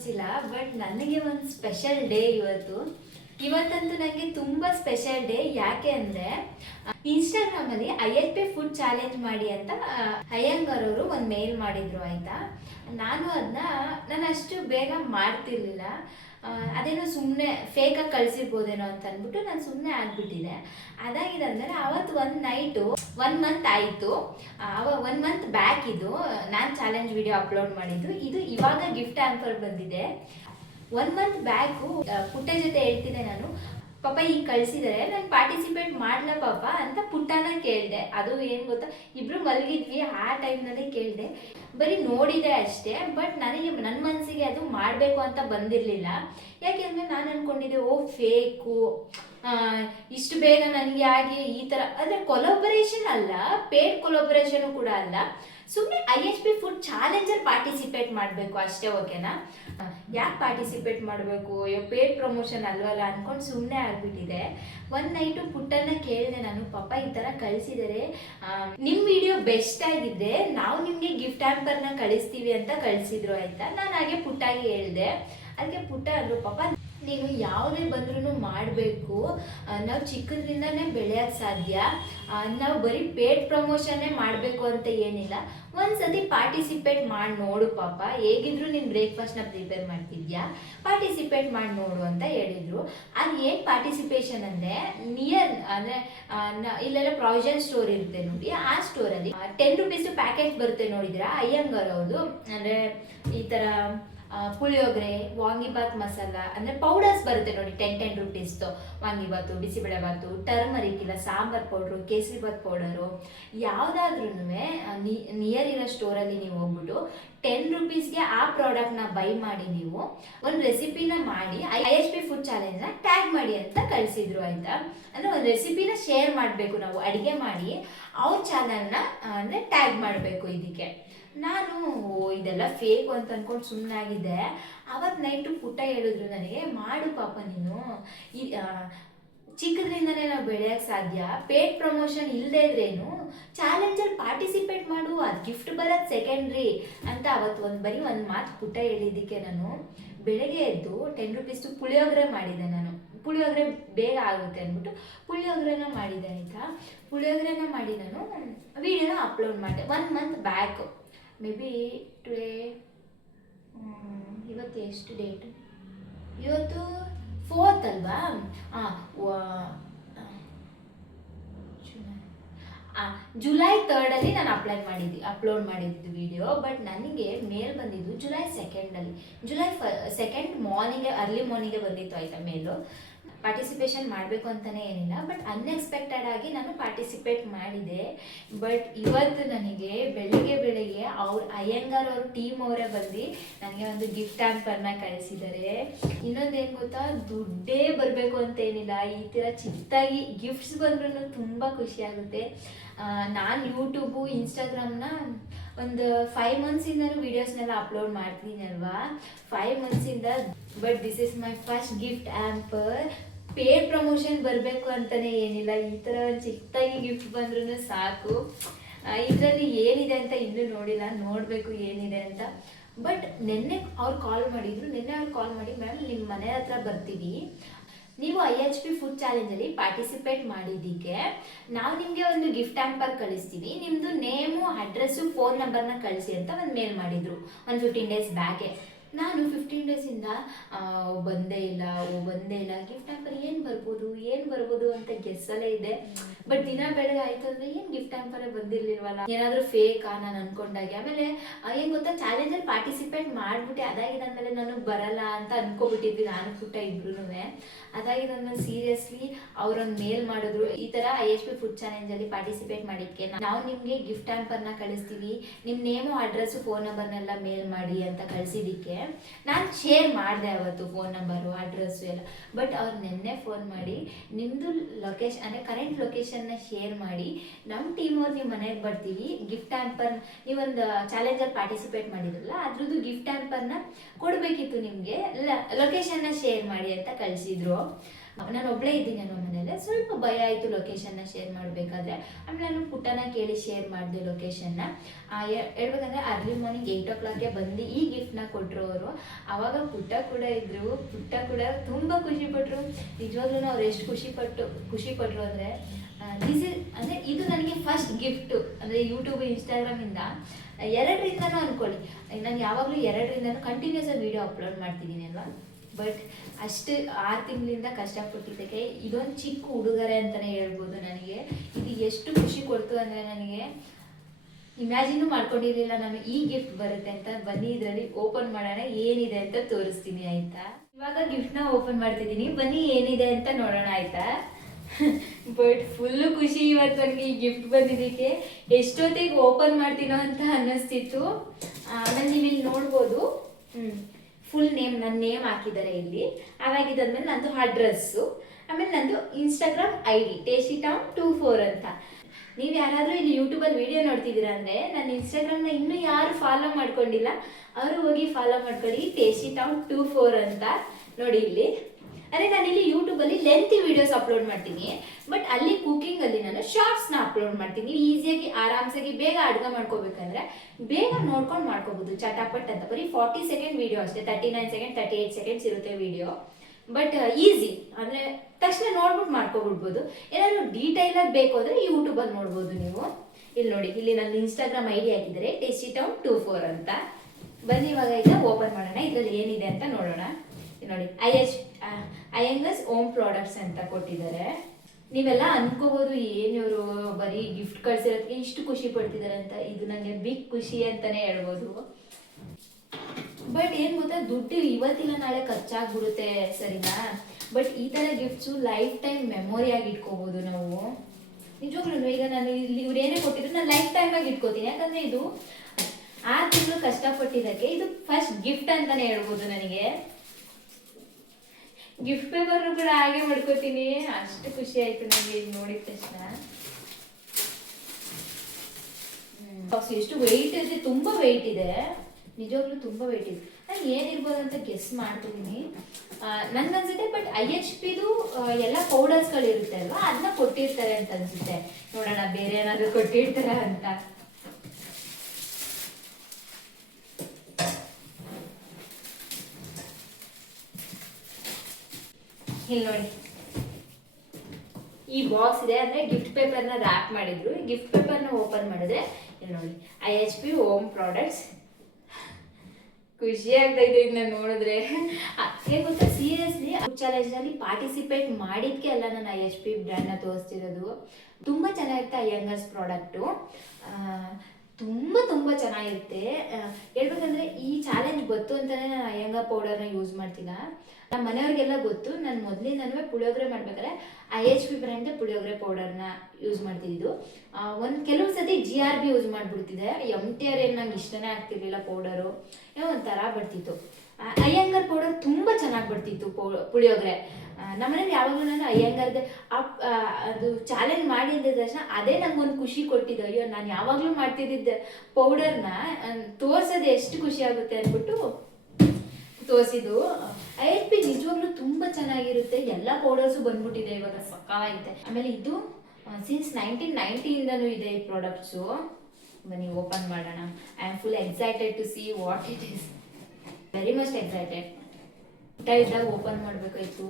ತೋರಿಸ್ತಿಲ್ಲ, but ನನಗೆ ಒಂದು special day ಇವತ್ತಂತೂ ನನಗೆ ತುಂಬ ಸ್ಪೆಷಲ್ ಡೇ. ಯಾಕೆ ಅಂದರೆ ಇನ್ಸ್ಟಾಗ್ರಾಮಲ್ಲಿ IHP ಫುಡ್ ಚಾಲೆಂಜ್ ಮಾಡಿ ಅಂತ ಅಯ್ಯಂಗಾರ್ ಅವರು ಒಂದು ಮೇಲ್ ಮಾಡಿದ್ರು ಆಯಿತಾ. ನಾನು ಅಷ್ಟು ಬೇಗ ಮಾಡ್ತಿರ್ಲಿಲ್ಲ, ಅದೇನೋ ಸುಮ್ಮನೆ ಫೇಕಾಗಿ ಕಳಿಸಿರ್ಬೋದೇನೋ ಅಂತ ಅಂದ್ಬಿಟ್ಟು ನಾನು ಸುಮ್ಮನೆ ಆಗಿಬಿಟ್ಟಿದೆ. ಅದಾಗಿದಂದರೆ ಅವತ್ತು ಒಂದು ನೈಟು 1 ಮಂತ್ ಆಯಿತು, 1 ಮಂತ್ ಬ್ಯಾಕ್ ಇದು ನಾನು ಚಾಲೆಂಜ್ ವಿಡಿಯೋ ಅಪ್ಲೋಡ್ ಮಾಡಿದ್ದು. ಇದು ಇವಾಗ ಗಿಫ್ಟ್ ಆ್ಯಂಪರ್ ಬಂದಿದೆ. 1 ಮಂತ್ ಬ್ಯಾಕು ಪುಟ್ಟ ಜೊತೆ ಹೇಳ್ತಿದ್ದೆ ನಾನು, ಪಾಪ ಈಗ ಕಳಿಸಿದರೆ ನಾನು ಪಾರ್ಟಿಸಿಪೇಟ್ ಮಾಡಲ ಪಾಪ ಅಂತ ಪುಟ್ಟನ ಕೇಳಿದೆ. ಅದು ಏನು ಗೊತ್ತಾ, ಇಬ್ಬರು ಮಲಗಿದ್ವಿ, ಆ ಟೈಮ್ನಲ್ಲಿ ಕೇಳಿದೆ. ಬರೀ ನೋಡಿದೆ ಅಷ್ಟೇ, ಬಟ್ ನನಗೆ ನನ್ನ ಮನಸ್ಸಿಗೆ ಅದು ಮಾಡಬೇಕು ಅಂತ ಬಂದಿರಲಿಲ್ಲ. ಯಾಕೆಂದರೆ ನಾನು ಅಂದ್ಕೊಂಡಿದ್ದೆ ಫೇಕು, ಇಷ್ಟು ಬೇಗ ನನಗೆ ಆಗಿ ಈ ಥರ ಅಂದರೆ ಕೊಲಾಬರೇಷನ್ ಅಲ್ಲ, ಪೇಡ್ ಕೊಲಾಬರೇಷನು ಕೂಡ ಅಲ್ಲ, ಸುಮ್ಮನೆ IHP ಫುಡ್ ಚಾಲೆಂಜಲ್ಲಿ ಪಾರ್ಟಿಸಿಪೇಟ್ ಮಾಡಬೇಕು ಅಷ್ಟೇ, ಓಕೆನಾ. ಯಾಕೆ ಪಾರ್ಟಿಸಿಪೇಟ್ ಮಾಡಬೇಕು, ಪೇಡ್ ಪ್ರಮೋಷನ್ ಅಲ್ವಲ್ಲ ಅಂದ್ಕೊಂಡು ಸುಮ್ಮನೆ ಆಗಿಬಿಟ್ಟಿದೆ. ಒಂದು ನೈಟು ಪುಟ್ಟನ್ನ ಕೇಳಿದೆ ನಾನು, ಪಾಪ ಈ ಥರ ಕಳಿಸಿದರೆ ನಿಮ್ಮ ವಿಡಿಯೋ ಬೆಸ್ಟ್ ಆಗಿದ್ದರೆ ನಾವು ನಿಮಗೆ ಗಿಫ್ಟ್ ಹ್ಯಾಂಪರ್ನ ಕಳಿಸ್ತೀವಿ ಅಂತ ಕಳಿಸಿದ್ರು ಆಯಿತಾ. ನಾನು ಹಾಗೆ ಪುಟ್ಟಾಗಿ ಹೇಳಿದೆ. ಅದಕ್ಕೆ ಪುಟ್ಟ ಅಂದರು, ಪಾಪ ನೀನು ಯಾವುದೇ ಬಂದ್ರೂ ಮಾಡಬೇಕು, ನಾವು ಚಿಕ್ಕದ್ರಿಂದನೇ ಬೆಳೆಯೋಕ್ಕೆ ಸಾಧ್ಯ, ನಾವು ಬರೀ ಪೇಡ್ ಪ್ರಮೋಷನ್ನೇ ಮಾಡಬೇಕು ಅಂತ ಏನಿಲ್ಲ, ಒಂದ್ಸತಿ ಪಾರ್ಟಿಸಿಪೇಟ್ ಮಾಡಿ ನೋಡು ಪಾಪ, ಹೇಗಿದ್ರು ನೀನು ಬ್ರೇಕ್ಫಾಸ್ಟ್ನ ಪ್ರಿಪೇರ್ ಮಾಡ್ತಿದ್ಯಾ, ಪಾರ್ಟಿಸಿಪೇಟ್ ಮಾಡಿ ನೋಡು ಅಂತ ಹೇಳಿದರು. ಅದು ಏನು ಪಾರ್ಟಿಸಿಪೇಷನ್ ಅಂದರೆ ಅಂದರೆ ಇಲ್ಲೆಲ್ಲ ಪ್ರಾವಿಷನ್ ಸ್ಟೋರ್ ಇರುತ್ತೆ ನೋಡಿ, ಆ ಸ್ಟೋರಲ್ಲಿ 10 ರೂಪೀಸು ಪ್ಯಾಕೆಟ್ ಬರುತ್ತೆ ನೋಡಿದ್ದೀರಾ ಅಯ್ಯಂಗಾರ್ ಅವ್ರದ್ದು. ಅಂದರೆ ಈ ಥರ ಪುಳಿಯೋಗರೆ, ವಾಂಗಿಬಾತ್ ಮಸಾಲ ಅಂದರೆ ಪೌಡರ್ಸ್ ಬರುತ್ತೆ ನೋಡಿ, 10 ರೂಪೀಸ್ದು ವಾಂಗಿಬಾತು, ಬಿಸಿಬೇಳೆಬಾತು, ಟರ್ಮರಿಕ್ ಇಲ್ಲ ಸಾಂಬಾರ್ ಪೌಡ್ರು, ಕೇಸರಿಬಾತ್ ಪೌಡರು, ಯಾವುದಾದ್ರೂ ನಿಯರ್ ಇರೋ ಸ್ಟೋರಲ್ಲಿ ನೀವು ಹೋಗ್ಬಿಟ್ಟು 10 ರೂಪೀಸ್ಗೆ ಆ ಪ್ರಾಡಕ್ಟ್ನ ಬೈ ಮಾಡಿ ನೀವು ಒಂದು ರೆಸಿಪಿನ ಮಾಡಿ IHP ಫುಡ್ ಚಾಲೆಂಜ್ನ ಟ್ಯಾಗ್ ಮಾಡಿ ಅಂತ ಕಳಿಸಿದ್ರು ಆಯಿತಾ. ಅಂದರೆ ಒಂದು ರೆಸಿಪಿನ ಶೇರ್ ಮಾಡಬೇಕು, ನಾವು ಅಡುಗೆ ಮಾಡಿ ಅವ್ರ ಚಾನಲ್ನ ಅಂದರೆ ಟ್ಯಾಗ್ ಮಾಡಬೇಕು. ಇದಕ್ಕೆ ನಾನು ಇದೆಲ್ಲ ಫೇಕು ಅಂತ ಅಂದ್ಕೊಂಡು ಸುಮ್ಮನೆ ಆಗಿದ್ದೆ. ಅವತ್ತು ನೈಟು ಪುಟ್ಟ ಹೇಳಿದ್ರು ನನಗೆ, ಮಾಡು ಪಾಪ ನೀನು, ಈ ಚಿಕ್ಕದ್ರಿಂದನೇ ನಾವು ಬೆಳೆಯೋಕ್ಕೆ ಸಾಧ್ಯ, ಪೇಡ್ ಪ್ರಮೋಷನ್ ಇಲ್ಲದೇ ಇದ್ರೇನು ಚಾಲೆಂಜಲ್ಲಿ ಪಾರ್ಟಿಸಿಪೇಟ್ ಮಾಡು, ಅದು ಗಿಫ್ಟ್ ಬರೋದು ಸೆಕೆಂಡ್ರಿ ಅಂತ ಅವತ್ತು ಬರೀ ಒಂದು ಮಾತು ಪುಟ್ಟ ಹೇಳಿದ್ದಕ್ಕೆ ನಾನು ಬೆಳಗ್ಗೆ ಎದ್ದು 10 ರೂಪೀಸ್ದು ಪುಳಿಯೋಗರೆ ಮಾಡಿದ್ದೆ. ನಾನು ಪುಳಿಯೋಗರೆ ಬೇಗ ಆಗುತ್ತೆ ಅಂದ್ಬಿಟ್ಟು ಪುಳಿಯೋಗರೆನ ಮಾಡಿದ್ದೆ ಆಯಿತಾ. ಪುಳಿಯೋಗರೆನ ಮಾಡಿ ನಾನು ವಿಡಿಯೋನ ಅಪ್ಲೋಡ್ ಮಾಡಿದೆ 1 month back. May be today ಇವತ್ತು ಎಷ್ಟು ಡೇಟು, ಇವತ್ತು 4th ಅಲ್ವಾ. ಜುಲೈ 3ರಲ್ಲಿ ನಾನು ಅಪ್ಲೋಡ್ ಮಾಡಿದ್ದು ವಿಡಿಯೋ. ಬಟ್ ನನಗೆ ಮೇಲ್ ಬಂದಿದ್ದು ಜುಲೈ 2ರಲ್ಲಿ, ಜುಲೈ 2 ಮಾರ್ನಿಂಗೆ, ಅರ್ಲಿ ಮಾರ್ನಿಂಗೆ ಬಂದಿತ್ತು ಆಯಿತಾ ಮೇಲು. ಪಾರ್ಟಿಸಿಪೇಷನ್ ಮಾಡಬೇಕು ಅಂತಲೇ ಏನಿಲ್ಲ, ಬಟ್ ಅನ್ಎಕ್ಸ್ಪೆಕ್ಟೆಡ್ ಆಗಿ ನಾನು ಪಾರ್ಟಿಸಿಪೇಟ್ ಮಾಡಿದೆ. ಬಟ್ ಇವತ್ತು ನನಗೆ ಬೆಳಿಗ್ಗೆ ಅವ್ರ ಅಯ್ಯಂಗಾರ್ ಅವ್ರ ಟೀಮ್ ಅವರೇ ಬಂದು ನನಗೆ ಒಂದು ಗಿಫ್ಟ್ ಹ್ಯಾಂಪರ್ನ ಕಳಿಸಿದ್ದಾರೆ. ಇನ್ನೊಂದೇನು ಗೊತ್ತಾ, ದುಡ್ಡೇ ಬರಬೇಕು ಅಂತ ಏನಿಲ್ಲ, ಈ ಥರ ಚಿಕ್ಕದಾಗಿ ಗಿಫ್ಟ್ಸ್ ಬಂದ್ರೂ ತುಂಬ ಖುಷಿಯಾಗುತ್ತೆ. ನಾನು ಯೂಟ್ಯೂಬು, ಇನ್ಸ್ಟಾಗ್ರಾಮ್ನ ಒಂದು 5 ಮಂತ್ಸಿಂದನೂ ವೀಡಿಯೋಸ್ನೆಲ್ಲ ಅಪ್ಲೋಡ್ ಮಾಡ್ತೀನಿ ಅಲ್ವಾ, 5 ಮಂತ್ಸಿಂದ. But this is my first gift hamper. Paid promotion ಬರಬೇಕು ಅಂತಲೇ ಏನಿಲ್ಲ, ಈ ಥರ ಒಂದು ಚಿಕ್ಕದಾಗಿ ಗಿಫ್ಟ್ ಬಂದ್ರೂ ಸಾಕು. ಇದರಲ್ಲಿ ಏನಿದೆ ಅಂತ ಇನ್ನೂ ನೋಡಿಲ್ಲ, ನೋಡಬೇಕು ಏನಿದೆ ಅಂತ. ಬಟ್ ನಿನ್ನೆ ಅವ್ರು ಕಾಲ್ ಮಾಡಿ, ಮ್ಯಾಮ್ ನಿಮ್ಮ ಮನೆ ಹತ್ರ ಬರ್ತೀವಿ, ನೀವು IHP ಫುಡ್ ಚಾಲೆಂಜಲ್ಲಿ ಪಾರ್ಟಿಸಿಪೇಟ್ ಮಾಡಿದ್ದಕ್ಕೆ ನಾವು ನಿಮಗೆ ಒಂದು ಗಿಫ್ಟ್ ಹ್ಯಾಂಪರ್ ಕಳಿಸ್ತೀವಿ, ನಿಮ್ಮದು ನೇಮು, ಅಡ್ರೆಸ್ಸು, ಫೋನ್ ನಂಬರ್ನ ಕಳಿಸಿ ಅಂತ ಒಂದು ಮೇಲ್ ಮಾಡಿದರು ಒಂದು 15 ಡೇಸ್ ಬ್ಯಾಗೆ. ನಾನು 15 ಡೇಸಿಂದ ಬಂದೇ ಇಲ್ಲ, ಗಿಫ್ಟ್ ಹ್ಯಾಂಪರ್ ಏನು ಬರ್ಬೋದು ಅಂತ ಗೆಸ್ಸಲ್ಲೇ ಇದೆ. ಬಟ್ ದಿನ ಬೆಳಗ್ಗೆ ಆಯಿತು ಅಂದರೆ ಏನು ಗಿಫ್ಟ್ ಹ್ಯಾಂಪರೇ ಬಂದಿರಲಿಲ್ವಲ್ಲ, ಏನಾದರೂ ಫೇಕಾ ನಾನು ಅಂದ್ಕೊಂಡಾಗೆ. ಆಮೇಲೆ ಏನು ಗೊತ್ತಾ, ಚಾಲೆಂಜಲ್ಲಿ ಪಾರ್ಟಿಸಿಪೇಟ್ ಮಾಡಿಬಿಟ್ಟೆ. ಅದಾಗಿದ್ದಾದ್ಮೇಲೆ ನಾನು ಬರಲ್ಲ ಅಂತ ಅಂದ್ಕೊಬಿಟ್ಟಿದ್ವಿ ನಾನು ಪುಟ್ಟ ಇಬ್ರು. ಅದಾಗಿದ್ದಾದ್ಮೇಲೆ ಸೀರಿಯಸ್ಲಿ ಅವರೊಂದು ಮೇಲ್ ಮಾಡಿದ್ರು, ಈ ಥರ IHP ಫುಡ್ ಚಾಲೆಂಜಲ್ಲಿ ಪಾರ್ಟಿಸಿಪೇಟ್ ಮಾಡಿದ್ದಕ್ಕೆ ನಾವು ನಿಮಗೆ ಗಿಫ್ಟ್ ಹ್ಯಾಂಪರ್ನ ಕಳಿಸ್ತೀವಿ, ನಿಮ್ಮ ನೇಮು, ಅಡ್ರೆಸ್ಸು, ಫೋನ್ ನಂಬರ್ನೆಲ್ಲ ಮೇಲ್ ಮಾಡಿ ಅಂತ ಕಳಿಸಿದ್ದಕ್ಕೆ ನಾನು ಶೇರ್ ಮಾಡಿದೆ ಅವತ್ತು ಫೋನ್ ನಂಬರು, ಅಡ್ರೆಸ್ಸು ಎಲ್ಲ. ಬಟ್ ಅವ್ರು ನಿನ್ನೆ ಫೋನ್ ಮಾಡಿ ನಿಮ್ಮದು ಲೊಕೇಶನ್ ಅಂದರೆ ಕರೆಂಟ್ ಲೊಕೇಶನ್ನ ಶೇರ್ ಮಾಡಿ, ನಮ್ಮ ಟೀಮ್ ಅವ್ರು ನಿಮ್ಮ ಮನೆಗೆ ಬರ್ತೀವಿ, ಗಿಫ್ಟ್ ಹ್ಯಾಂಪರ್ ನೀವೊಂದು ಚಾಲೆಂಜಲ್ಲಿ ಪಾರ್ಟಿಸಿಪೇಟ್ ಮಾಡಿದ್ರಲ್ಲ ಅದ್ರದ್ದು ಗಿಫ್ಟ್ ಹ್ಯಾಂಪರ್ನ ಕೊಡಬೇಕಿತ್ತು ನಿಮಗೆ, ಲೊಕೇಶನ್ನ ಶೇರ್ ಮಾಡಿ ಅಂತ ಕಳಿಸಿದ್ರು. ನಾನು ಒಬ್ಬಳೇ ಇದ್ದೀನಿ ಅನ್ನೋ ಮನೇಲಿ ಸ್ವಲ್ಪ ಭಯ ಆಯಿತು ಲೊಕೇಶನ್ನ ಶೇರ್ ಮಾಡಬೇಕಾದ್ರೆ. ಆಮೇಲೆ ನಾನು ಪುಟ್ಟನ ಕೇಳಿ ಶೇರ್ ಮಾಡಿದೆ ಲೊಕೇಶನ್ನ. ಹೇಳ್ಬೇಕಂದ್ರೆ ಅರ್ಲಿ ಮಾರ್ನಿಂಗ್ 8 o'clockಗೆ ಬಂದು ಈ ಗಿಫ್ಟ್ನ ಕೊಟ್ಟರು ಅವರು. ಆವಾಗ ಪುಟ್ಟ ಕೂಡ ಇದ್ದರು. ಪುಟ್ಟ ಕೂಡ ತುಂಬ ಖುಷಿಪಟ್ಟರು. ನಿಜವಾಗ್ಲೂ ಅವ್ರು ಎಷ್ಟು ಖುಷಿಪಟ್ಟರು ಅಂದರೆ ಅಂದರೆ ಇದು ನನಗೆ ಫಸ್ಟ್ ಗಿಫ್ಟು. ಅಂದರೆ ಯೂಟ್ಯೂಬ್ ಇನ್ಸ್ಟಾಗ್ರಾಮಿಂದ 2ರಿಂದನೂ ಅಂದ್ಕೊಳ್ಳಿ, ನಾನು ಯಾವಾಗಲೂ 2ರಿಂದನೂ ಕಂಟಿನ್ಯೂಸ್ ಆಗಿ ವೀಡಿಯೋ ಅಪ್ಲೋಡ್ ಮಾಡ್ತಿದ್ದೀನಿ ಅಲ್ವಾ. ಬಟ್ ಅಷ್ಟು 6 ತಿಂಗಳಿಂದ ಕಷ್ಟಪಟ್ಟಿದ್ದಕ್ಕೆ ಇದೊಂದು ಚಿಕ್ಕ ಉಡುಗೊರೆ ಅಂತಲೇ ಹೇಳ್ಬೋದು. ನನಗೆ ಇದು ಎಷ್ಟು ಖುಷಿ ಕೊಡ್ತು ಅಂದರೆ ನನಗೆ ಇಮ್ಯಾಜಿನು ಮಾಡ್ಕೊಂಡಿರಲಿಲ್ಲ ನಾನು ಈ ಗಿಫ್ಟ್ ಬರುತ್ತೆ ಅಂತ. ಬನ್ನಿ ಇದರಲ್ಲಿ ಓಪನ್ ಮಾಡೋಣ ಏನಿದೆ ಅಂತ ತೋರಿಸ್ತೀನಿ ಆಯಿತಾ. ಇವಾಗ ಗಿಫ್ಟ್ನ ಓಪನ್ ಮಾಡ್ತಿದ್ದೀನಿ, ಬನ್ನಿ ಏನಿದೆ ಅಂತ ನೋಡೋಣ ಆಯಿತಾ. ಬಟ್ ಫುಲ್ಲು ಖುಷಿ ಇವತ್ತು ನನಗೆ ಈ ಗಿಫ್ಟ್ ಬಂದಿದ್ದಕ್ಕೆ. ಎಷ್ಟೊತ್ತಿಗೆ ಓಪನ್ ಮಾಡ್ತೀನೋ ಅಂತ ಅನ್ನಿಸ್ತಿತ್ತು. ಆಮೇಲೆ ನೀವು ಇಲ್ಲಿ ನೋಡ್ಬೋದು ಫುಲ್ ನೇಮ್, ನನ್ನ ನೇಮ್ ಹಾಕಿದ್ದಾರೆ ಇಲ್ಲಿ. ಅದಾಗಿದ್ದಾದ್ಮೇಲೆ ನಂದು ಅಡ್ರೆಸ್ಸು, ಆಮೇಲೆ ನಂದು ಇನ್ಸ್ಟಾಗ್ರಾಮ್ ID TastyTown24 ಅಂತ. ನೀವು ಯಾರಾದರೂ ಇಲ್ಲಿ ಯೂಟ್ಯೂಬಲ್ಲಿ ವೀಡಿಯೋ ನೋಡ್ತಿದ್ದೀರಾ ಅಂದರೆ ನನ್ನ ಇನ್ಸ್ಟಾಗ್ರಾಮ್ನ ಇನ್ನೂ ಯಾರು ಫಾಲೋ ಮಾಡ್ಕೊಂಡಿಲ್ಲ ಅವರು ಹೋಗಿ ಫಾಲೋ ಮಾಡ್ಕೊಳ್ಳಿ, TastyTown24 ಅಂತ ನೋಡಿ ಇಲ್ಲಿ. ಅದೇ ನಾನಿಲ್ಲಿ ಯೂಟ್ಯೂಬಲ್ಲಿ ಲೆಂತಿ ವೀಡಿಯೋಸ್ ಅಪ್ಲೋಡ್ ಮಾಡ್ತೀನಿ, ಬಟ್ ಅಲ್ಲಿ ಕುಕಿಂಗಲ್ಲಿ ನಾನು ಶಾರ್ಟ್ಸ್ನ ಅಪ್ಲೋಡ್ ಮಾಡ್ತೀನಿ. ಈಸಿಯಾಗಿ ಆರಾಮ್ಸಾಗಿ ಬೇಗ ಅಡುಗೆ ಮಾಡ್ಕೋಬೇಕಂದ್ರೆ ಬೇಗ ನೋಡ್ಕೊಂಡು ಮಾಡ್ಕೋಬೋದು ಚಟಾಪಟ್ ಅಂತ. ಬರೀ 40 ಸೆಕೆಂಡ್ ವೀಡಿಯೋ ಅಷ್ಟೇ, 39 ಸೆಕೆಂಡ್ 38 ಸೆಕೆಂಡ್ಸ್ ಇರುತ್ತೆ ವೀಡಿಯೋ. ಬಟ್ ಈಸಿ ಅಂದರೆ ತಕ್ಷಣ ನೋಡ್ಬಿಟ್ಟು ಮಾಡ್ಕೊಬಿಡ್ಬೋದು. ಏನಾದರೂ ಡೀಟೈಲಾಗಿ ಬೇಕು ಅಂದರೆ ಯೂಟ್ಯೂಬಲ್ಲಿ ನೋಡ್ಬೋದು ನೀವು. ಇಲ್ಲಿ ನೋಡಿ, ಇಲ್ಲಿ ನನ್ನ ಇನ್ಸ್ಟಾಗ್ರಾಮ್ ID ಹಾಕಿದ್ದಾರೆ TastyTown24 ಅಂತ. ಬನ್ನಿ ಇವಾಗ ಈಗ ಓಪನ್ ಮಾಡೋಣ, ಇದರಲ್ಲಿ ಏನಿದೆ ಅಂತ ನೋಡೋಣ. ನೋಡಿ ಅಯ್ಯಂಗರ್ಸ್ ಹೋಮ್ ಪ್ರಾಡಕ್ಟ್ಸ್ ಅಂತ ಕೊಟ್ಟಿದ್ದಾರೆ. ನೀವೆಲ್ಲ ಅನ್ಕೋಬೋದು ಏನಿವರು ಬರೀ ಗಿಫ್ಟ್ ಕಳ್ಸಿರೋದಕ್ಕೆ ಇಷ್ಟು ಖುಷಿ ಪಡ್ತಿದ್ದಾರೆ ಅಂತ. ಇದು ನನಗೆ ಬಿಗ್ ಖುಷಿ ಅಂತಾನೆ ಹೇಳ್ಬೋದು. ಬಟ್ ಏನು ಗೊತ್ತಾ, ದುಡ್ಡು ಇವತ್ತಿಲ್ಲ ನಾಳೆ ಖರ್ಚಾಗ್ಬಿಡುತ್ತೆ ಸರಿನಾ. ಬಟ್ ಈ ಥರ ಗಿಫ್ಟ್ಸು ಲೈಫ್ ಟೈಮ್ ಮೆಮೊರಿಯಾಗಿ ಇಟ್ಕೋಬೋದು ನಾವು. ನಿಜವಾಗ್ಲೂ ಈಗ ನಾನು ಇಲ್ಲಿ ಇವ್ರು ಏನೇ ಕೊಟ್ಟಿದ್ರು ನಾನು ಲೈಫ್ ಟೈಮಾಗಿ ಇಟ್ಕೋತೀನಿ. ಯಾಕಂದರೆ ಇದು 6 ತಿಂಗಳು ಕಷ್ಟಪಟ್ಟಿದ್ದಕ್ಕೆ ಇದು ಫಸ್ಟ್ ಗಿಫ್ಟ್ ಅಂತಾನೆ ಹೇಳ್ಬೋದು ನನಗೆ. ಗಿಫ್ಟ್ ಪೇಪರ್ ಕೂಡ ಹಾಗೆ ಮಾಡ್ಕೋತೀನಿ, ಅಷ್ಟು ಖುಷಿ ಆಯ್ತು ನನಗೆ ಇದು ನೋಡಿದ ತಕ್ಷಣ. ಎಷ್ಟು ವೆಯ್ಟ್ ಇದೆ, ತುಂಬ ವೆಯ್ಟ್ ಇದೆ, ನಿಜವಾಗ್ಲೂ ತುಂಬ ವೆಯ್ಟ್ ಇದೆ. ನಾನು ಏನಿರ್ಬೋದು ಅಂತ ಗೆಸ್ ಮಾಡ್ತಿದ್ದೀನಿ ನನ್ಗನ್ಸುತ್ತೆ. ಬಟ್ IHPದು ಎಲ್ಲ ಪೌಡರ್ಸ್ಗಳಿರುತ್ತೆ ಅಲ್ವಾ, ಅದನ್ನ ಕೊಟ್ಟಿರ್ತಾರೆ ಅಂತ ಅನ್ಸುತ್ತೆ. ನೋಡೋಣ ಬೇರೆ ಏನಾದರೂ ಕೊಟ್ಟಿರ್ತಾರ ಅಂತ. ಇಲ್ಲಿ ನೋಡಿ, ಈ ಬಾಕ್ಸ್ ಇದೆ ಅಂದರೆ ಗಿಫ್ಟ್ ಪೇಪರ್ನ ರ್ಯಾಪ್ ಮಾಡಿದ್ರು. ಈ ಗಿಫ್ಟ್ ಪೇಪರ್ನ ಓಪನ್ ಮಾಡಿದ್ರೆ ಇಲ್ಲಿ ನೋಡಿ IHP ಹೋಮ್ ಪ್ರಾಡಕ್ಟ್ಸ್. ಖುಷಿ ಆಗ್ತೈತೆ ಇದನ್ನ ನೋಡಿದ್ರೆ. ಏನು ಗೊತ್ತಾ, ಸೀರಿಯಸ್ಲಿ ಚಾಲೆಂಜ್ನಲ್ಲಿ ಪಾರ್ಟಿಸಿಪೇಟ್ ಮಾಡಿದ್ಕೆ ಅಲ್ಲ ನಾನು IHP ಬ್ರ್ಯಾಂಡ್ನ ತೋರಿಸ್ತಿರೋದು. ತುಂಬ ಚೆನ್ನಾಗಿರುತ್ತೆ ಅಯ್ಯಂಗರ್ಸ್ ಪ್ರಾಡಕ್ಟು, ತುಂಬ ಚೆನ್ನಾಗಿರುತ್ತೆ. ಹೇಳ್ಬೇಕಂದ್ರೆ ಈ ಚಾಲೆಂಜ್ ಗೊತ್ತು ಅಂತಲೇ ನಾನು ಅಯ್ಯಂಗಾರ್ ಪೌಡರ್ನ ಯೂಸ್ ಮಾಡ್ತಿಲ್ಲ. ನಮ್ಮ ಮನೆಯವ್ರಿಗೆಲ್ಲ ಗೊತ್ತು, ನಾನು ಮೊದಲಿಂದನೂ ಪುಳಿಯೋಗರೆ ಮಾಡ್ಬೇಕಾದ್ರೆ IHP ಬ್ರ್ಯಾಂಡ್ ಪುಳಿಯೋಗರೆ ಪೌಡರ್ನ ಯೂಸ್ ಮಾಡ್ತಿದ್ದು. ಕೆಲವು ಸತಿ GRB ಯೂಸ್ ಮಾಡಿಬಿಡ್ತಿದ್ದೆ. MTR ಏನು ನಂಗೆ ಇಷ್ಟನೇ ಆಗ್ತಿರ್ಲಿಲ್ಲ ಪೌಡರು, ಏನೋ ಒಂಥರ ಬರ್ತಿತ್ತು. ಅಯ್ಯಂಗಾರ್ ಪೌಡರ್ ತುಂಬ ಚೆನ್ನಾಗಿ ಬರ್ತಿತ್ತು ಪುಳಿಯೋಗರೆ. ನಮ್ಮನೇಲಿ ಯಾವಾಗಲೂ ನಾನು ಅಯ್ಯಂಗಾರ್ದೆ ಅದು ಚಾಲೆಂಜ್ ಮಾಡಿದ ತಕ್ಷಣ ಅದೇ ನಂಗೊಂದು ಖುಷಿ ಕೊಟ್ಟಿದ್ದು. ಅಯ್ಯೋ ನಾನು ಯಾವಾಗಲೂ ಮಾಡ್ತಿದ್ದ ಪೌಡರ್ನ ತೋರಿಸೋದು ಎಷ್ಟು ಖುಷಿ ಆಗುತ್ತೆ ಅಂದ್ಬಿಟ್ಟು ತೋರಿಸಿದ್ದು. IHP ನಿಜವಾಗ್ಲೂ ತುಂಬ ಚೆನ್ನಾಗಿರುತ್ತೆ, ಎಲ್ಲ ಪೌಡರ್ಸು ಬಂದ್ಬಿಟ್ಟಿದೆ ಇವಾಗ, ಸಕ್ಕತ್ತಾಗಿದೆ. ಆಮೇಲೆ ಇದು ಸಿನ್ಸ್ 1990ಇಂದನೂ ಇದೆ ಈ ಪ್ರಾಡಕ್ಟ್ಸು. ಬನ್ನಿ ಓಪನ್ ಮಾಡೋಣ. I am full excited to see what it is, very much excited. ಪುಟ್ಟ ಇದ್ದಾಗ ಓಪನ್ ಮಾಡಬೇಕಾಯ್ತು.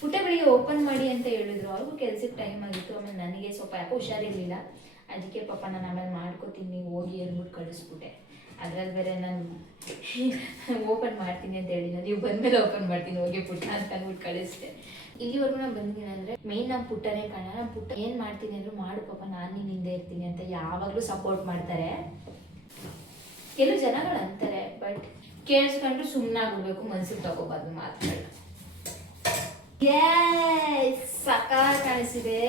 ಪುಟ್ಟ ಬೆಳಿಗ್ಗೆ ಓಪನ್ ಮಾಡಿ ಅಂತ ಹೇಳಿದ್ರು, ಅವ್ರಿಗೂ ಕೆಲ್ಸಕ್ಕೆ ಟೈಮ್ ಆಗಿತ್ತು. ಆಮೇಲೆ ನನಗೆ ಸ್ವಲ್ಪ ಯಾಕೋ ಹುಷಾರಿರಲಿಲ್ಲ, ಅದಕ್ಕೆ ಪಾಪ ನಾನು ಆಮೇಲೆ ಮಾಡ್ಕೋತೀನಿ ಹೋಗಿ ಅಂದ್ಬಿಟ್ಟು ಕಳಿಸ್ಬಿಟ್ಟೆ. ಅದ್ರಲ್ಲಿ ಬೇರೆ ನಾನು ಓಪನ್ ಮಾಡ್ತೀನಿ ಅಂತ ಹೇಳಿಲ್ಲ, ನೀವು ಬಂದಮೇಲೆ ಓಪನ್ ಮಾಡ್ತೀನಿ ಹೋಗಿ ಪುಟ್ಟ ಅಂತ ಅಂದ್ಬಿಟ್ಟು ಕಳಿಸ್ದೆ. ಇಲ್ಲಿವರೆಗೂ ನಾನು ಬಂದಿದ್ದೀನಿ ಅಂದರೆ ಮೇಯ್ನ್ ನಮ್ಮ ಪುಟ್ಟನೇ ಕಾರಣ. ನಮ್ಮ ಪುಟ್ಟ ಏನು ಮಾಡ್ತೀನಿ ಅಂದರೂ ಮಾಡು ಪಾಪ, ನಾನು ನಿನ್ನ ಹಿಂದೆ ಇರ್ತೀನಿ ಅಂತ ಯಾವಾಗಲೂ ಸಪೋರ್ಟ್ ಮಾಡ್ತಾರೆ. ಕೆಲವು ಜನಗಳು ಅಂತಾರೆ, ಬಟ್ ಕೇಳಿಸ್ಕೊಂಡ್ರು ಸುಮ್ಮನಾಗ್ಬಿಡ್ಬೇಕು, ಮನ್ಸಿಗೆ ತಗೋಬಾರ್ದು ಮಾತುಗಳು. ಸಕಾಲ ಕಾಣಿಸಿದೆ.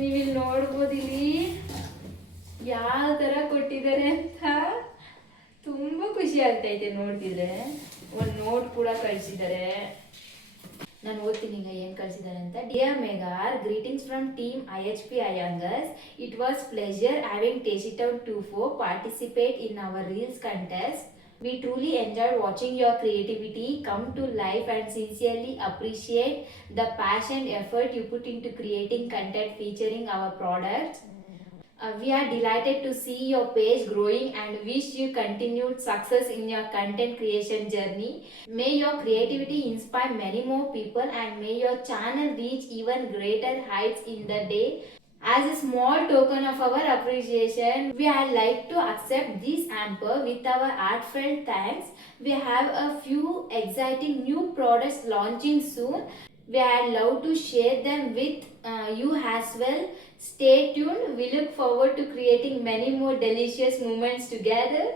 ನೀವಿಲ್ಲಿ ನೋಡ್ಬೋದು ಇಲ್ಲಿ ಯಾವ ಥರ ಕೊಟ್ಟಿದ್ದಾರೆ ಅಂತ. ತುಂಬ ಖುಷಿ ಆಗ್ತೈತೆ ನೋಡ್ತಿದ್ರೆ. ಒಂದು ನೋಟ್ ಕೂಡ ಕಳಿಸಿದ್ದಾರೆ, ನಾನು ಓದ್ತೀನಿ ಈಗ ಏನು ಕಳಿಸಿದ್ದಾರೆ ಅಂತ. ಡಿಯರ್ ಮೇಘಾರ್, greetings from team IHP Iyengars. It was pleasure having TastyTown24 participate in our reels contest. We truly enjoyed watching your creativity come to life and sincerely appreciate the passion effort you put into creating content featuring our products. We are delighted to see your page growing and wish you continued success in your content creation journey. May your creativity inspire many more people and may your channel reach even greater heights in the day. As a small token of our appreciation, we are like to accept this hamper with our heartfelt thanks. We have a few exciting new products launching soon. We are love to share them with you as well. Stay tuned. We look forward to creating many more delicious moments together.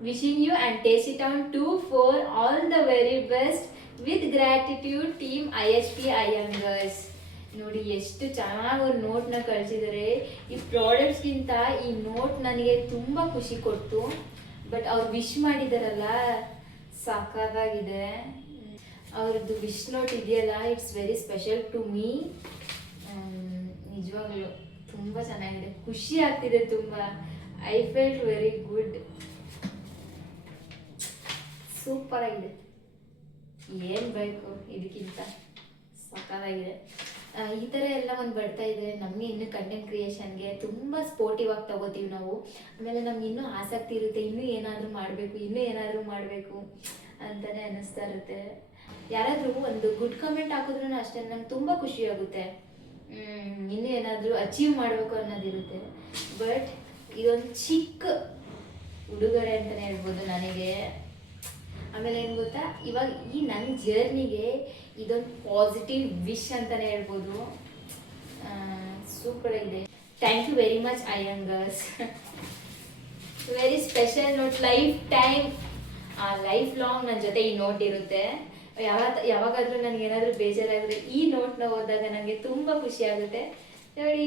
Wishing you and Taste It On 2 for all the very best. With gratitude, team IHP Iyengers. ನೋಡಿ ಎಷ್ಟು ಚೆನ್ನಾಗಿ ಅವ್ರು ನೋಟ್ನ ಕಳಿಸಿದ್ದಾರೆ. ಈ ಪ್ರಾಡಕ್ಟ್ಸ್ಗಿಂತ ಈ note ನನಗೆ ತುಂಬ ಖುಷಿ ಕೊಡ್ತು. ಬಟ್ ಅವ್ರು ವಿಶ್ ಮಾಡಿದಾರಲ್ಲ ಸಾಕಾಗಿದೆ. ಅವ್ರದ್ದು ವಿಶ್ ನೋಟ್ ಇದೆಯಲ್ಲ, it's very special to me. ನಿಜವಾಗ್ಲೂ ತುಂಬ ಚೆನ್ನಾಗಿದೆ, ಖುಷಿ ಆಗ್ತಿದೆ ತುಂಬ. I felt very good. Super ಆಗಿದೆ, ಏನು ಬೇಕು ಇದಕ್ಕಿಂತ, ಸಕ್ಕತ್ತಾಗಿದೆ. ಈ ಥರ ಎಲ್ಲ ಒಂದು ಬರ್ತಾ ಇದೆ. ನಮಗೆ ಇನ್ನೂ ಕಂಟೆಂಟ್ ಕ್ರಿಯೇಷನ್ಗೆ ತುಂಬ ಸ್ಪೋರ್ಟಿವ್ ಆಗಿ ತಗೋತೀವಿ ನಾವು. ಆಮೇಲೆ ನಮ್ಗೆ ಇನ್ನೂ ಆಸಕ್ತಿ ಇರುತ್ತೆ, ಇನ್ನೂ ಏನಾದರೂ ಮಾಡಬೇಕು ಅಂತಲೇ ಅನ್ನಿಸ್ತಾ ಇರುತ್ತೆ. ಯಾರಾದರೂ ಒಂದು ಗುಡ್ ಕಮೆಂಟ್ ಹಾಕಿದ್ರೂ ಅಷ್ಟೇ ನಂಗೆ ತುಂಬ ಖುಷಿ ಆಗುತ್ತೆ. ಇನ್ನೂ ಏನಾದರೂ ಅಚೀವ್ ಮಾಡಬೇಕು ಅನ್ನೋದಿರುತ್ತೆ. ಬಟ್ ಇದೊಂದು ಚಿಕ್ಕ ಉಡುಗೊರೆ ಅಂತಲೇ ಹೇಳ್ಬೋದು ನನಗೆ. ಆಮೇಲೆ ಏನು ಗೊತ್ತಾ, ಇವಾಗ ಈ ನನ್ನ ಜರ್ನಿಗೆ ಇದೊಂದು ಪಾಸಿಟಿವ್ ವಿಶ್ ಅಂತಲೇ ಹೇಳ್ಬೋದು. ಸೂಪರ್ ಆಗಿದೆ. Thank you very much Iyengars. Very special note, life long ನನ್ನ ಜೊತೆ ಈ ನೋಟ್ ಇರುತ್ತೆ. ಯಾವಾಗಾದರೂ ನನಗೇನಾದರೂ ಬೇಜಾರಾದರೆ ಈ ನೋಟ್ನ ಓದಿದಾಗ ನನಗೆ ತುಂಬ ಖುಷಿ ಆಗುತ್ತೆ. ನೋಡಿ,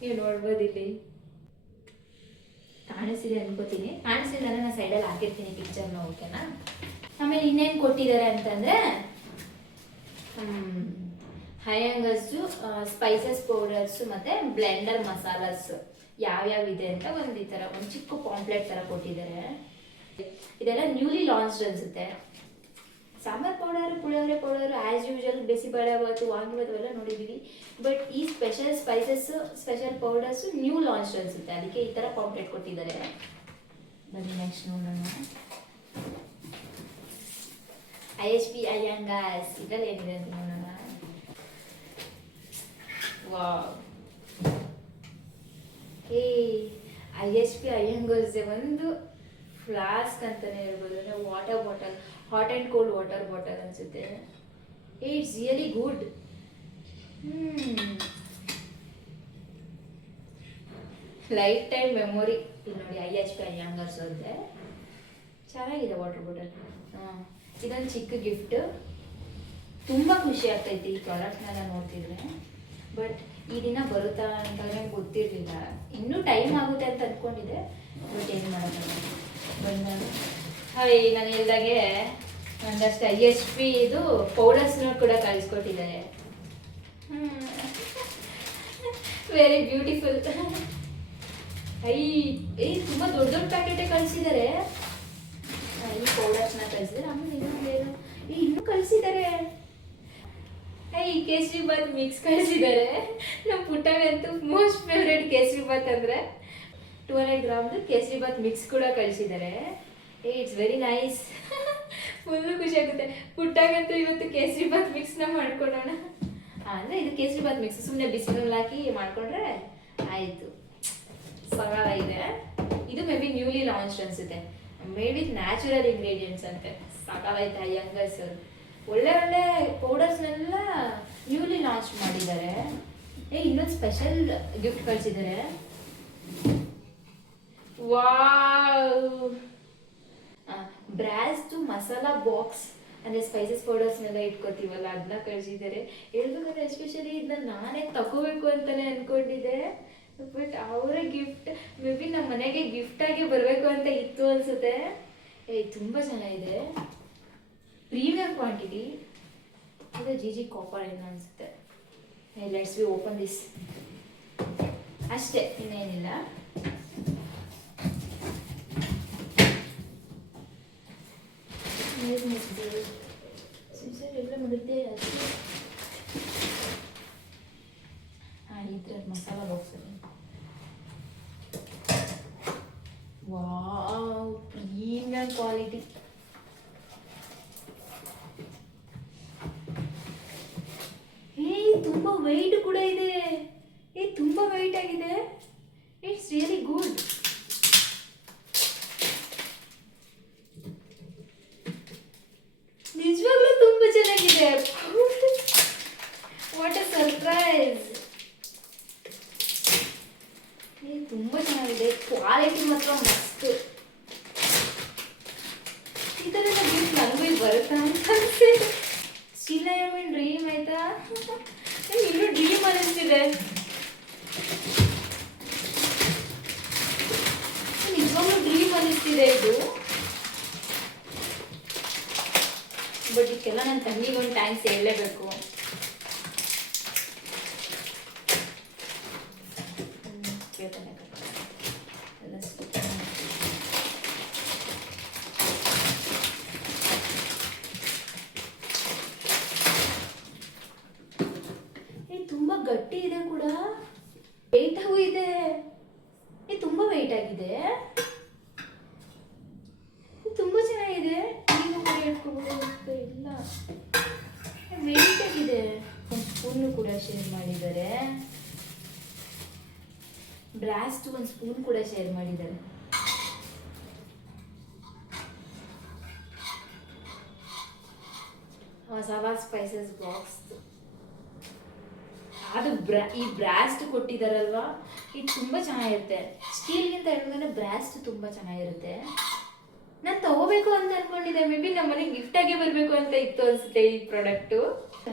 ನೀವು ನೋಡ್ಬೋದು, ಇಲ್ಲಿ ಕಾಣಿಸ್ತಿದೆ ಅನ್ಕೋತೀನಿ. ಕಾಣಿಸ್ತಿದೆ ನಾನು ಸೈಡಲ್ಲಿ ಹಾಕಿರ್ತೀನಿ ಪಿಕ್ಚರ್ನ, ಓಕೆನಾ? ಆಮೇಲೆ ಇನ್ನೇನು ಕೊಟ್ಟಿದ್ದಾರೆ ಅಂತಂದರೆ, ಅಯ್ಯಂಗರ್ಸು ಸ್ಪೈಸಸ್ ಪೌಡರ್ಸು ಮತ್ತು ಬ್ಲೆಂಡರ್ ಮಸಾಲಾಸ್ ಯಾವ್ಯಾವ ಇದೆ ಅಂತ ಒಂದು ಈ ಥರ ಒಂದು ಚಿಕ್ಕ ಪಾಂಪ್ಲೆಟ್ ಥರ ಕೊಟ್ಟಿದ್ದಾರೆ. ಇದೆಲ್ಲ ನ್ಯೂಲಿ ಲಾಂಚ್ಡ್ ಅನಿಸುತ್ತೆ. Sambar powder, puliyogare powder, as usual bisibelebath, vangibath ಅವೆಲ್ಲ ನೋಡಿದ್ದೀವಿ. ಬಟ್ ಈ special spices, special powders new launch ಅನಿಸುತ್ತೆ, ಅದಕ್ಕೆ ಈ ಥರ ಪಾಂಪ್ಲೆಟ್ ಕೊಟ್ಟಿದ್ದಾರೆ. ಬನ್ನಿ ನೆಕ್ಸ್ಟ್ ನೋಡೋಣ. IHP Iyengers ಇದರಲ್ಲಿ ಏನಿದೆ ಅಂತ ನೋಡೋಣ. ವಾವ್, IHP Iyengers ಒಂದು ಫ್ಲಾಸ್ಕ್ ಅಂತಲೇ ಹೇಳ್ಬೋದು. Water bottle, hot and cold water bottle ಅನಿಸುತ್ತೆ. It's really good. Life time memory. ಇಲ್ಲಿ ನೋಡಿ, IHP Iyengers ಅವ್ರದ್ದೆ ಚೆನ್ನಾಗಿದೆ ವಾಟರ್ ಬಾಟಲ್. ಇದೊಂದು ಚಿಕ್ಕ ಗಿಫ್ಟ್. ತುಂಬ ಖುಷಿ ಆಗ್ತೈತಿ ಈ ಪ್ರಾಡಕ್ಟ್ನೆಲ್ಲ ನೋಡ್ತಿದ್ರೆ. ಬಟ್ ಈ ದಿನ ಬರುತ್ತಾ ಅಂತ ನನಗೆ ಗೊತ್ತಿರಲಿಲ್ಲ. ಇನ್ನೂ ಟೈಮ್ ಆಗುತ್ತೆ ಅಂತ ಅಂದ್ಕೊಂಡಿದ್ದೆ. ಬಟ್ ಏನು ಮಾಡೋಕ್ಕಲ್ಲ. ನಾನು ಹೇಳ್ದಾಗೆ ಒಂದಷ್ಟು IHP ಇದು ಪೌಡರ್ಸ್ನ ಕೂಡ ಕಳಿಸ್ಕೊಟ್ಟಿದ್ದಾರೆ. Very beautiful. ತುಂಬ ದೊಡ್ಡ ದೊಡ್ಡ ಪ್ಯಾಕೆಟೇ ಕಳಿಸಿದ್ದಾರೆ. ಈ ಪೌಡರ್ಸ್ನ ಕಳಿಸಿದ್ದಾರೆ. ಆಮೇಲೆ ಇನ್ನೂ ಕಳಿಸಿದ್ದಾರೆ. ಕೇಸರಿ ಬಾತ್ ಮಿಕ್ಸ್ ಕಳಿಸಿದ್ದಾರೆ. ನಮ್ಮ ಪುಟ್ಟಗಂತೂ ಮೋಸ್ಟ್ ಫೇವ್ರೇಟ್ ಕೇಸರಿ ಬಾತ್ ಅಂದರೆ 200 ಗ್ರಾಮ್ದು ಕೇಸರಿ ಬಾತ್ ಮಿಕ್ಸ್ ಕೂಡ ಕಳಿಸಿದ್ದಾರೆ. It's very nice. ಫುಲ್ಲು ಖುಷಿ ಆಗುತ್ತೆ. ಪುಟ್ಟಾಗಂತೂ ಇವತ್ತು ಕೇಸರಿ ಬಾತ್ ಮಿಕ್ಸ್ನ ಮಾಡ್ಕೊಡೋಣ ಅಂದರೆ, ಇದು ಕೇಸರಿ ಬಾತ್ ಮಿಕ್ಸ್ ಸುಮ್ಮನೆ ಬಿಸಿನಲ್ಲಿ ಹಾಕಿ ಮಾಡಿಕೊಂಡ್ರೆ ಆಯಿತು. ಸವಾಲಾಗಿದೆ. ಇದು ಮೇ ಬಿ ನ್ಯೂಲಿ ಲಾಂಚ್ ಅನಿಸುತ್ತೆ. ಮೇಡ್ ವಿತ್ ನ್ಯಾಚುರಲ್ ಇಂಗ್ರೀಡಿಯೆಂಟ್ಸ್ ಅಂತೆ. ಸಾಕಾಗೈತೆ ಅಯ್ಯಂಗರ್ಸ್ ಅವರು. ಒಳ್ಳೆ ಒಳ್ಳೆ ಪೌಡರ್ಸ್ನೆಲ್ಲ ನ್ಯೂಲಿ ಲಾಂಚ್ ಮಾಡಿದ್ದಾರೆ. ಇನ್ನೊಂದು ಸ್ಪೆಷಲ್ ಗಿಫ್ಟ್ ಕಳಿಸಿದ್ದಾರೆ. ವಾವ್, ಬ್ರಾಸ್ದು ಮಸಾಲಾ ಬಾಕ್ಸ್ ಅಂದರೆ ಸ್ಪೈಸಸ್ ಪೌಡರ್ಸ್ನೆಲ್ಲ ಇಟ್ಕೋತೀವಲ್ಲ, ಅದನ್ನ ಕಳಿಸಿದ್ದಾರೆ. ಹೇಳ್ಬೇಕಂದ್ರೆ ಎಸ್ಪೆಷಲಿ ಇದನ್ನ ನಾನೇ ತಗೋಬೇಕು ಅಂತಲೇ ಅಂದ್ಕೊಂಡಿದ್ದೆ. ಬಟ್ ಅವರ ಗಿಫ್ಟ್ ಮೇ ಬಿ ನಮ್ಮ ಮನೆಗೆ ಗಿಫ್ಟಾಗಿ ಬರಬೇಕು ಅಂತ ಇತ್ತು ಅನಿಸುತ್ತೆ. ತುಂಬ ಚೆನ್ನಾಗಿದೆ. Premium quantity. ಇದು GG ಕಾಪರ್ ಏನು ಅನಿಸುತ್ತೆ. Let's V open this. ಅಷ್ಟೇ, ಇನ್ನೇನಿಲ್ಲ. ಎಲ್ಲ ಮಾಡಿದ್ದೆ ಅದು. ಇದ್ರ masala box wow premium quality. ತುಂಬಾ ವೆಯ್ಟ್ ಕೂಡ ಇದೆ. ತುಂಬಾ ವೆಯ್ಟ್ ಆಗಿದೆ. It's really good. ನಿಜವಾಗ್ಲೂ ತುಂಬಾ ಚೆನ್ನಾಗಿದೆ. What a surprise. ತುಂಬಾ ಚೆನ್ನಾಗಿದೆ. ಕ್ವಾಲಿಟಿ ಮಾತ್ರ ಮಸ್ತ್. ಈ ಥರ ಗಿಫ್ಟ್ ನನಗೂ ಬರುತ್ತಾ ಅಂತ still I am in dream. ಆಯ್ತಾ, ಇನ್ನೂ ಡ್ರೀಮ್ ಅನ್ನಿಸ್ತಿದೆ. ನಿಜವಾಗ್ಲೂ ಡ್ರೀಮ್ ಅನ್ನಿಸ್ತಿದೆ ಇದು. ಬಟ್ ಇದಕ್ಕೆಲ್ಲ ನನ್ನ ತಂಗಿಗೆ ಒಂದು ಥ್ಯಾಂಕ್ಸ್ ಹೇಳಲೇಬೇಕು. ತುಂಬಾ ಗಟ್ಟಿ ಇದೆ ಕೂಡ, ವೆಯ್ಟ್ ಆಗೂ ಇದೆ. ತುಂಬಾ ವೆಯ್ಟ್ ಆಗಿದೆ. ತುಂಬಾ ಚೆನ್ನಾಗಿದೆ. ನೀವು ಕೂಡ ಇಟ್ಕೋಬಹುದು. ಇಲ್ಲ ವೆಯ್ಟ್ ಆಗಿದೆ. ಒಂದು ಸ್ಪೂನ್ ಕೂಡ ಶೇರ್ ಮಾಡಿದ್ದಾರೆ. ಬ್ರಾಸ್ಟ್ ಒಂದು ಸ್ಪೂನ್ ಕೂಡ ಶೇರ್ ಮಾಡಿದ್ದಾರೆ. ಸವಾ ಸ್ಪೈಸಸ್ ಬಾಕ್ಸ್ ಅದು ಈ ಬ್ರಾಸ್ಟ್ ಕೊಟ್ಟಿದಾರಲ್ವಾ, ಇದು ತುಂಬಾ ಚೆನ್ನಾಗಿರುತ್ತೆ. ಸ್ಟೀಲ್ಗಿಂತ ಹೇಳಿದ್ರೆ ಬ್ರಾಸ್ಟ್ ತುಂಬಾ ಚೆನ್ನಾಗಿರುತ್ತೆ. ನಾನು ತಗೋಬೇಕು ಅಂತ ಅನ್ಕೊಂಡಿದ್ದೆ. ಮೇ ಬಿ ನಮ್ಮ ಮನೆಗೆ ಗಿಫ್ಟ್ ಆಗಿ ಬರಬೇಕು ಅಂತ ಇತ್ತು ಅನ್ಸುತ್ತೆ ಈ ಪ್ರಾಡಕ್ಟು.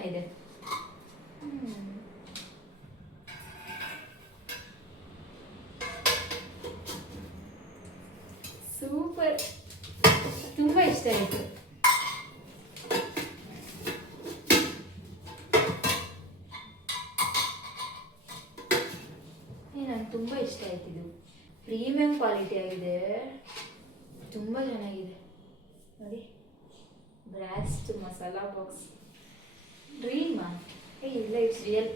ಇದೆ ಸೂಪರ್. ತುಂಬಾ ಇಷ್ಟ ಆಯಿತು. ನಂಗೆ ತುಂಬಾ ಇಷ್ಟ ಆಯ್ತು. ಇದು ಪ್ರೀಮಿಯಂ ಕ್ವಾಲಿಟಿ ಆಗಿದೆ. ತುಂಬಾ ಚೆನ್ನಾಗಿದೆ ನೋಡಿ. ಬ್ರಾಸ್ಟ್ ಮಸಾಲಾ ಬಾಕ್ಸ್ ಡ್ರೀಮಾ? ಇಲ್ಲ, ಇಟ್ಸ್ ರಿಯಲ್.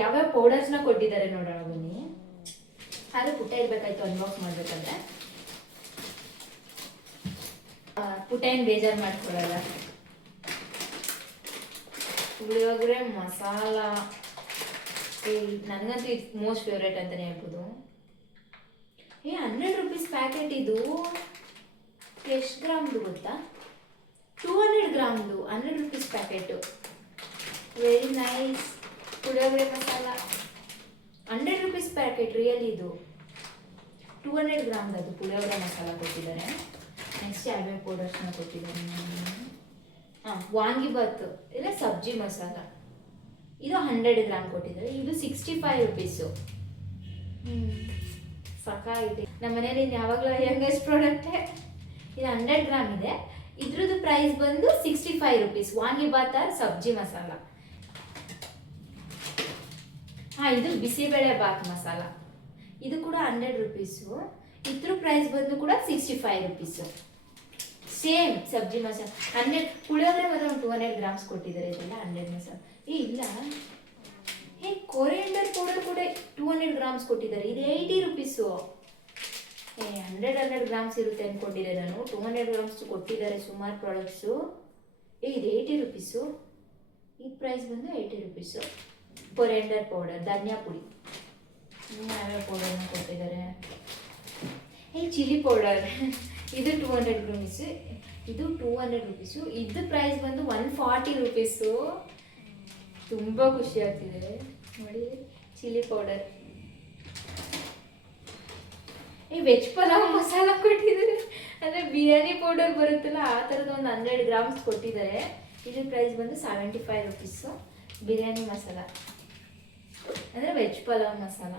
ಯಾವ್ಯಾವ ಪೌಡರ್ಸ್ನ ಕೊಟ್ಟಿದ್ದಾರೆ ನೋಡೋಣ ಬನ್ನಿ. ಆದ್ರೆ ಪುಟ್ಟ ಇರ್ಬೇಕಾಯ್ತು ಅನ್ಬಾಕ್ಸ್ ಮಾಡ್ಬೇಕಂದ್ರೆ. ಪುಟ್ಟ ಏನು ಬೇಜಾರು ಮಾಡ್ಕೊಳಲ್ಲ. ಪುಳಿಯೋಗರೆ ಮಸಾಲ ನನಗಂತೂ ಇದು ಮೋಸ್ಟ್ ಫೇವ್ರೇಟ್ ಅಂತಾನೆ ಹೇಳ್ಬೋದು. 100 ರೂಪೀಸ್ ಪ್ಯಾಕೆಟ್. ಇದು ಎಷ್ಟು ಗ್ರಾಮ್ದು ಗೊತ್ತಾ? 200 ಗ್ರಾಮ್ದು 100 rupees packet. Very nice. Puliyogare masala 100 rupees packet. Real ಇದು 200 ಗ್ರಾಮ್ದು ಅದು ಪುಳಿಯೋಗರೆ ಮಸಾಲ ಕೊಟ್ಟಿದ್ದಾರೆ. ನೆಕ್ಸ್ಟ್ ಯಾವ್ಯಾವ ಪೌಡರ್ಸ್ನ ಕೊಟ್ಟಿದ್ದಾರೆ. ವಾಂಗಿಬಾತ್ ಇಲ್ಲ ಸಬ್ಜಿ ಮಸಾಲ ಇದು 100 ಗ್ರಾಮ್ ಕೊಟ್ಟಿದ್ದಾರೆ. ಇದು 65 ರೂಪೀಸು. ಸಕಾಯಿದೆ. ನಮ್ಮ ಮನೇಲಿ ಯಾವಾಗಲೂ ಯಂಗೆಸ್ಟ್ ಪ್ರಾಡಕ್ಟೇ. ಇದು 100 ಗ್ರಾಮ್ ಇದೆ. ಇದ್ರದ್ದು ಪ್ರೈಸ್ ಬಂದು 65 ರೂಪೀಸ್. ವಾಂಗಿಬಾತ್ ಸಬ್ಜಿ ಮಸಾಲ. ಇದು ಬಿಸಿಬೇಳೆ ಬಾತ್ ಮಸಾಲ. ಇದು ಕೂಡ 100 ರೂಪೀಸು. ಇದ್ರ ಪ್ರೈಸ್ ಬಂದು ಕೂಡ 65 ರೂಪೀಸು. ಸೇಮ್ ಸಬ್ಜಿ ಮಸಾಲ 100. ಪುಳಿಯೋಗರೆ ಮಾತ್ರ ಒಂದು 200 ಗ್ರಾಮ್ಸ್ ಕೊಟ್ಟಿದ್ದಾರೆ. ಇದೆಲ್ಲ 100 ಮಸಾಲ. ಇಲ್ಲ, ಕೊರಿಯಂಡರ್ ಪೌಡರ್ ಕೂಡ 200 ಗ್ರಾಮ್ಸ್ ಕೊಟ್ಟಿದ್ದಾರೆ. ಇದು 80 ರೂಪೀಸು. 100 ಗ್ರಾಮ್ಸ್ ಇರುತ್ತೆ ಅಂದ್ಕೊಂಡಿದ್ದೆ ನಾನು. 200 ಗ್ರಾಮ್ಸ್ ಕೊಟ್ಟಿದ್ದಾರೆ ಸುಮಾರು ಪ್ರಾಡಕ್ಟ್ಸು. ಇದು 80 ರೂಪೀಸು. ಈ ಪ್ರೈಸ್ ಬಂದು 80 ರೂಪೀಸು. ಕೊರಿಯಂಡರ್ ಪೌಡರ್, ಧನಿಯಾ ಪುಡಿ, ಯಾವ್ಯಾವ ಪೌಡರ್ನ ಕೊಟ್ಟಿದ್ದಾರೆ. ಚಿಲ್ಲಿ ಪೌಡರ್ ಇದು 200 ಗ್ರಾಮ್ಸ್. ಇದು 200 ರೂಪೀಸು. ಇದು ಪ್ರೈಸ್ ಬಂದು 140 ರೂಪೀಸು. ತುಂಬ ಖುಷಿ ಆಗ್ತಿದೆ ನೋಡಿ. Chilli powder. Veg pulao masala ಕೊಟ್ಟಿದ್ದಾರೆ. ಅಂದರೆ ಬಿರಿಯಾನಿ ಪೌಡರ್ ಬರುತ್ತಲ್ಲ ಆ ಥರದ್ದು ಒಂದು 100 ಗ್ರಾಮ್ಸ್ ಕೊಟ್ಟಿದ್ದಾರೆ. ಇದ್ರ ಪ್ರೈಸ್ ಬಂದು 75 ರೂಪೀಸು. ಬಿರಿಯಾನಿ ಮಸಾಲ ಅಂದರೆ ವೆಜ್ ಪಲಾವ್ ಮಸಾಲ,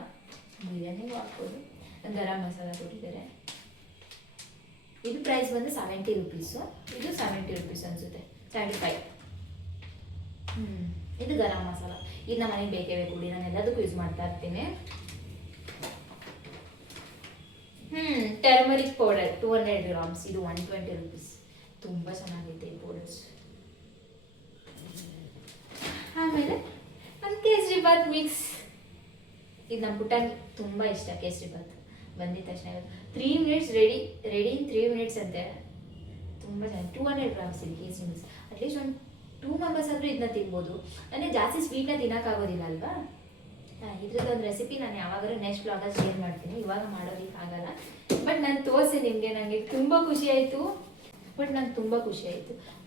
ಬಿರಿಯಾನಿಗೂ ಹಾಕ್ಬೋದು. ಗರಂ ಮಸಾಲ ಕೊಟ್ಟಿದ್ದಾರೆ. ಇದು ಪ್ರೈಸ್ ಬಂದು 70 ರೂಪೀಸು. ಇದು 70 ರೂಪೀಸ್ ಅನಿಸುತ್ತೆ, 75. ಇದು ಗರಂ ಮಸಾಲ. ಇದು ನಮ್ಮ ಮನೆಗೆ ಬೇಕೇ ಬೇಕು. ನಾನು ಎಲ್ಲದಕ್ಕೂ ಯೂಸ್ ಮಾಡ್ತಾ ಇರ್ತೀನಿ. ಟರ್ಮರಿಕ್ ಪೌಡರ್ 200 ಗ್ರಾಮ್ಸ್, ಇದು 120 ರುಪೀಸ್. ತುಂಬ ಚೆನ್ನಾಗೈತೆ ಈ ಪೌಡರ್ಸ್. ಆಮೇಲೆ ಒಂದು ಕೇಸರಿ ಬಾತ್ ಮಿಕ್ಸ್. ಇದು ನಮ್ಮ ಪುಟ್ಟಂಗೆ ತುಂಬ ಇಷ್ಟ ಕೇಸರಿ ಬಾತ್. ಬಂದಿದ ತಕ್ಷಣ 3 ಮಿನಿಟ್ಸ್ ರೆಡಿ ಇನ್ 3 ಮಿನಿಟ್ಸ್ ಅಂತೆ. ತುಂಬ ಚೆನ್ನಾಗಿ 200 ಗ್ರಾಮ್ಸ್ ಇದು ಕೇಸರಿ ಮಿಕ್ಸ್. ಅಟ್ಲೀಸ್ಟ್ ಒಂದು 2 ಮೆಂಬರ್ಸ್ ಆದರೂ ಇದನ್ನ ತಿನ್ಬೋದು. ಅಂದರೆ ಜಾಸ್ತಿ ಸ್ವೀಟ್ನ ತಿನ್ನೋಕ್ಕಾಗೋದಿಲ್ಲ ಅಲ್ವಾ. ಇದ್ರದ್ದು ಒಂದು ರೆಸಿಪಿ ನಾನು ಯಾವಾಗಾದ್ರೂ ನೆಕ್ಸ್ಟ್ ಬ್ಲಾಗಲ್ಲಿ ಶೇರ್ ಮಾಡ್ತೀನಿ, ಇವಾಗ ಮಾಡೋದಕ್ಕೆ ಆಗಲ್ಲ. ಬಟ್ ನಾನು ತೋರಿಸಿ ನಿಮಗೆ, ನನಗೆ ತುಂಬ ಖುಷಿ ಆಯಿತು.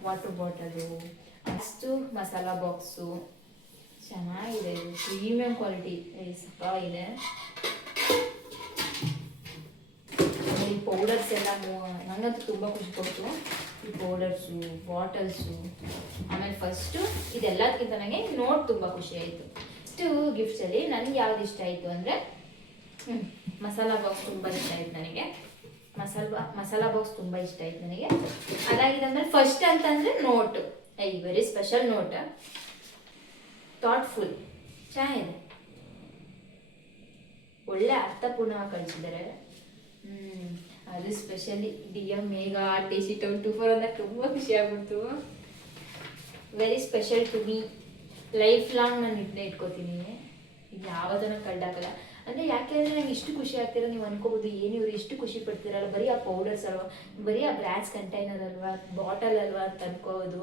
ವಾಟರ್ ಬಾಟಲು, ಅಷ್ಟು ಮಸಾಲ ಬಾಕ್ಸು ಚೆನ್ನಾಗಿದೆ. ಇದು ಪ್ರೀಮಿಯಂ ಕ್ವಾಲಿಟಿ ಇದೆ. ಈ ಪೌಡರ್ಸ್ ಎಲ್ಲ ನನಗಂತೂ ತುಂಬ ಖುಷಿ ಕೊಡ್ತು. ಈ ಪೌಡರ್ಸು, ಬಾಟಲ್ಸು. ಆಮೇಲೆ ಫಸ್ಟು ಇದೆಲ್ಲದಕ್ಕಿಂತ ನನಗೆ ನೋಟ್ ತುಂಬ ಖುಷಿ ಆಯಿತು. ಇಷ್ಟು ಗಿಫ್ಟ್ಸಲ್ಲಿ ನನಗೆ ಯಾವ್ದು ಇಷ್ಟ ಆಯಿತು ಅಂದರೆ ಮಸಾಲ ಬಾಕ್ಸ್ ತುಂಬ ಇಷ್ಟ ಆಯಿತು ನನಗೆ. ಮಸಾಲ ಬಾಕ್ಸ್ ತುಂಬ ಇಷ್ಟ ಆಯಿತು ನನಗೆ. ಅದಾಗಿದ್ದಂದ್ರೆ ಫಸ್ಟ್ ಅಂತಂದರೆ note, very special note, thoughtful, ಚೆನ್ನಾಗಿದೆ, ಒಳ್ಳೆ ಅರ್ಥಪೂರ್ಣವಾಗಿ ಕಳಿಸಿದ್ದಾರೆ. ಅದು ಸ್ಪೆಷಲಿ DM ಮೇಘಾ TC24 ಅಂತ ತುಂಬ ಖುಷಿ ಆಗ್ಬಿಡ್ತು. Very special to me. Lifelong ನಾನು ಇದನ್ನ ಇಟ್ಕೋತೀನಿ. ಇದು ಯಾವತ್ತೂ ಕಳ್ದಾಗಲ್ಲ. ಅಂದರೆ ಯಾಕೆ ಅಂದರೆ ನಂಗೆ ಇಷ್ಟು ಖುಷಿ ಆಗ್ತಿರೋ, ನೀವು ಅನ್ಕೋಬೋದು ಏನು ಇವರು ಎಷ್ಟು ಖುಷಿ ಪಡ್ತಿರಲ್ಲ, ಬರೀ ಆ ಪೌಡರ್ಸ್ ಅಲ್ವಾ, ಬರೀ ಆ ಬ್ರಾಸ್ ಕಂಟೈನರ್ ಅಲ್ವಾ, ಬಾಟಲ್ ಅಲ್ವಾ ಅಂತ ಅನ್ಕೋಬೋದು.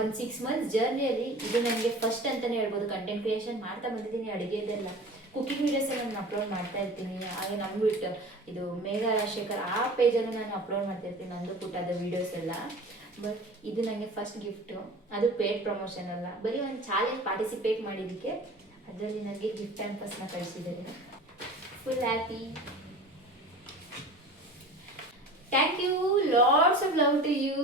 ಒಂದು 6 ಮಂತ್ಸ್ ಜರ್ನಿಯಲ್ಲಿ ಇದು ನನಗೆ ಫಸ್ಟ್ ಅಂತಲೇ ಹೇಳ್ಬೋದು. ಕಂಟೆಂಟ್ ಕ್ರಿಯೇಷನ್ ಮಾಡ್ತಾ ಬಂದಿದ್ದೀನಿ, ಅಡುಗೆದೆಲ್ಲ ಕುಕಿಂಗ್ ವೀಡಿಯೋಸ್ ನಾನು ಅಪ್ಲೋಡ್ ಮಾಡ್ತಾ ಇರ್ತೀನಿ. ಹಾಗೆ ನಮ್ಬಿಟ್ಟು ಇದು ಮೇಘಾ ರಾಜಶೇಖರ್ ಆ ಪೇಜಲ್ಲೂ ನಾನು ಅಪ್ಲೋಡ್ ಮಾಡ್ತಾ ಇರ್ತೀನಿ, ನಂದು ಪುಟ್ಟದ ವೀಡಿಯೋಸ್ ಎಲ್ಲ. ಬಟ್ ಇದು ನನಗೆ ಫಸ್ಟ್ ಗಿಫ್ಟು, ಅದು ಪೇಡ್ ಪ್ರಮೋಷನ್ ಅಲ್ಲ, ಬರೀ ಒಂದು ಚಾಲೆಂಜ್ ಪಾರ್ಟಿಸಿಪೇಟ್ ಮಾಡಿದ್ದಕ್ಕೆ ಅದರಲ್ಲಿ ನನಗೆ ಗಿಫ್ಟ್ ಕ್ಯಾಂಪಸ್ನ ಕಳಿಸಿದ್ದಾರೆ. Full happy. Thank you, lots of love to you.